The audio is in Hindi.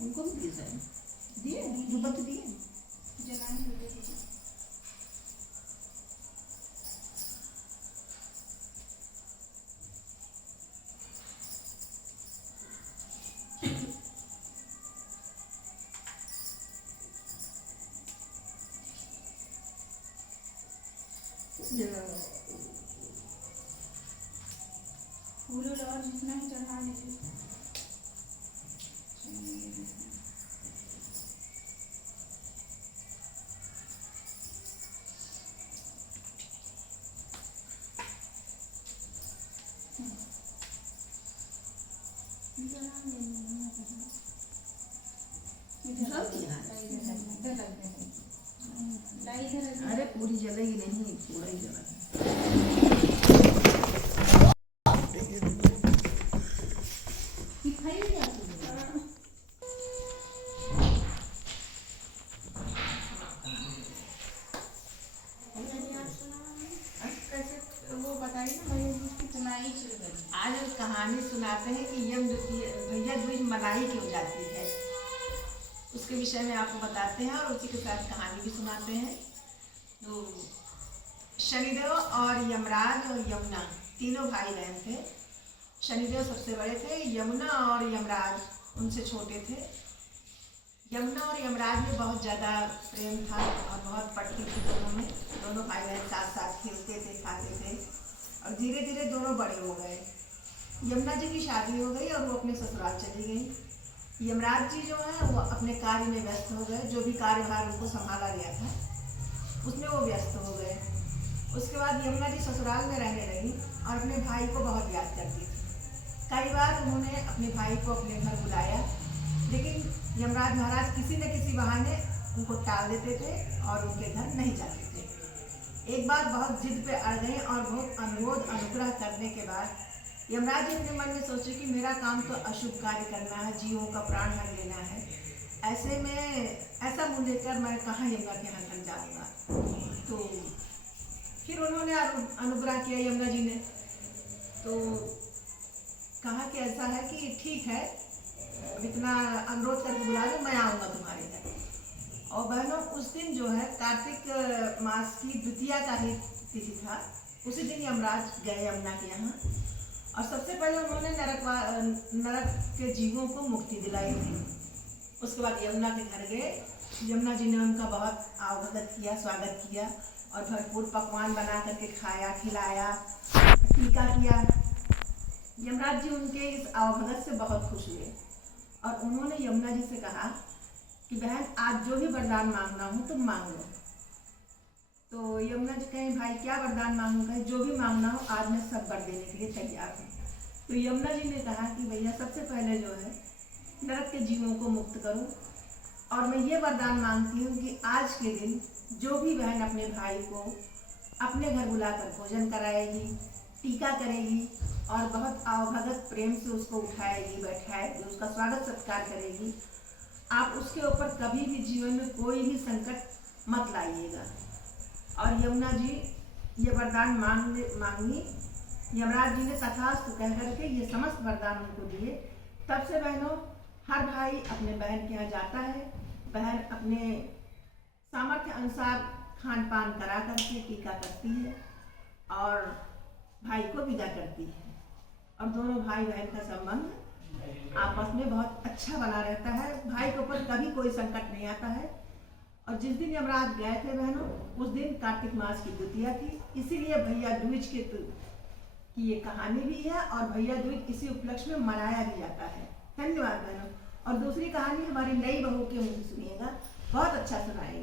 उनको भी दिए जुबत दिए फूल और जितना ही चढ़ा लीजिए। अरे पूरी जलेगी नहीं, पूरा ही जला। आज हम कहानी सुनाते हैं कि यम भैया दूज मनाई क्यों जाती है, उसके विषय में आपको बताते हैं और उसी के साथ कहानी भी सुनाते हैं। तो शनिदेव और यमराज और यमुना तीनों भाई बहन थे। शनिदेव सबसे बड़े थे, यमुना और यमराज उनसे छोटे थे। यमुना और यमराज में बहुत ज़्यादा प्रेम था और बहुत पटती थी दोनों में। दोनों भाई बहन साथ साथ खेलते थे, खाते थे और धीरे धीरे दोनों बड़े हो गए। यमुना जी की शादी हो गई और वो अपने ससुराल चली गई। यमराज जी जो है वो अपने कार्य में व्यस्त हो गए, जो भी कार्यभार उनको संभाला गया था उसमें वो व्यस्त हो गए। उसके बाद यमुना जी ससुराल में रहने लगी और अपने भाई को बहुत याद करती थी। कई बार उन्होंने अपने भाई को अपने घर बुलाया, लेकिन यमराज महाराज किसी न किसी बहाने उनको टाल देते थे और उनके घर नहीं जाते थे। एक बार बहुत जिद पे अड़ गए और बहुत अनुरोध अनुग्रह करने के बाद यमराज जी अपने मन में सोचे कि मेरा काम तो अशुभ कार्य करना है, जीवों का प्राण हर लेना है, ऐसे में ऐसा मुँह लेकर मैं कहाँ यमुना के यहाँ घर जाऊँगा। तो फिर उन्होंने अनुग्रह किया यमुना जी ने, तो कहा कि ऐसा है कि ठीक है, इतना अनुरोध करके बुला लो, मैं आऊँगा तुम्हारे घर। और बहनों उस दिन जो है कार्तिक मास की द्वितीया का ही तिथि था। उसी दिन यमराज गए यमुना के यहाँ और सबसे पहले उन्होंने नरक के जीवों को मुक्ति दिलाई थी। उसके बाद यमुना के घर गए। यमुना जी ने उनका बहुत आवभगत किया, स्वागत किया और भरपूर पकवान बना करके खाया, खिलाया, टीका किया। यमराज जी उनके इस आवभगत से बहुत खुश हुए और उन्होंने यमुना जी से कहा कि बहन आज जो भी वरदान मांगना हो तुम मांग लो। तो यमुना जी कहें भाई क्या वरदान मांगू? कहे जो भी मांगना हो आज मैं सब वर देने के लिए तैयार हूँ। तो यमुना जी ने कहा कि भैया सबसे पहले जो है नरक के जीवों को मुक्त करो और मैं ये वरदान मांगती हूँ कि आज के दिन जो भी बहन अपने भाई को अपने घर बुलाकर भोजन कराएगी, टीका करेगी और बहुत आवभगत प्रेम से उसको उठाएगी, बैठाएगी, उसका स्वागत सत्कार करेगी, आप उसके ऊपर कभी भी जीवन में कोई भी संकट मत लाइएगा। और यमुना जी ये वरदान मांगी। यमराज जी ने तथास्तु कह करके ये समस्त वरदान उनको दिए। तब से बहनों हर भाई अपने बहन के यहाँ जाता है, बहन अपने सामर्थ्य अनुसार खान पान करा करके टीका करती है और भाई को विदा करती है और दोनों भाई बहन का संबंध आपस में बहुत अच्छा बना रहता है। भाई के ऊपर कभी कोई संकट नहीं आता है। और जिस दिन यमराज गए थे बहनों उस दिन कार्तिक मास की द्वितीया थी, इसीलिए भैया दूज की ये कहानी भी है और भैया दूज इसी उपलक्ष्य में मनाया भी जाता है। धन्यवाद बहनों। और दूसरी कहानी हमारी नई बहू के मुंह से सुनिएगा, बहुत अच्छा सुनाएगा।